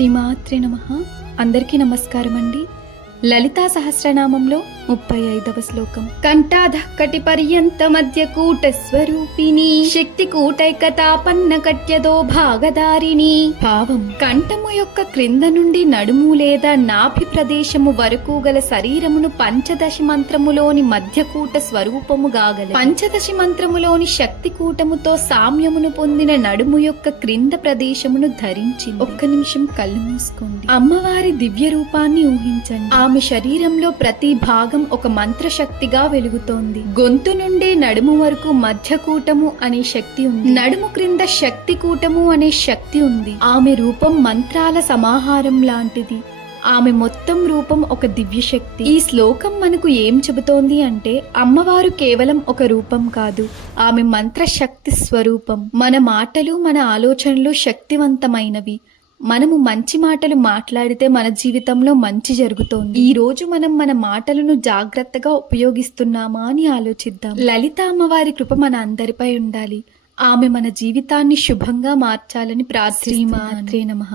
శ్రీమాత్రే నమః. అందరికీ నమస్కారం అండి. లలితా సహస్రనామంలో 35వ శ్లోకం. కంఠాధః కటి పర్యంత మధ్య కూట స్వరూపిణి శక్తి కూటైకతాపన్న కట్యదో భాగదారిణి. భావం: కంఠము యొక్క క్రింద నుండి నడుము లేదా నాభి ప్రదేశము వరకు గల శరీరమును పంచదశి మంత్రములోని మధ్యకూట స్వరూపము గాగల. పంచదశి మంత్రములోని శక్తి కూటముతో సామ్యమును పొందిన నడుము యొక్క క్రింద ప్రదేశమును ధరించి ఒక్క నిమిషం కళ్ళు మూసుకోండి. అమ్మవారి దివ్య రూపాన్ని ఊహించండి. ఆమె శరీరంలో ప్రతి భాగం ఒక మంత్రశక్తిగా వెలుగుతోంది. గొంతు నుండి నడుము వరకు మధ్యకూటము అనే శక్తి ఉంది. నడుము క్రింద శక్తి కూటము అనే శక్తి ఉంది. ఆమె రూపం మంత్రాల సమాహారం లాంటిది. ఆమె మొత్తం రూపం ఒక దివ్య శక్తి. ఈ శ్లోకం మనకు ఏం చెబుతోంది అంటే, అమ్మవారు కేవలం ఒక రూపం కాదు, ఆమె మంత్రశక్తి స్వరూపం. మన మాటలు, మన ఆలోచనలు శక్తివంతమైనవి. మనము మంచి మాటలు మాట్లాడితే మన జీవితంలో మంచి జరుగుతోంది. ఈ రోజు మనం మన మాటలను జాగ్రత్తగా ఉపయోగిస్తున్నామా అని ఆలోచిద్దాం. లలిత అమ్మవారి కృప మన అందరిపై ఉండాలి. ఆమె మన జీవితాన్ని శుభంగా మార్చాలని ప్రార్థిస్తున్నాను. శ్రీమాత్రే నమః.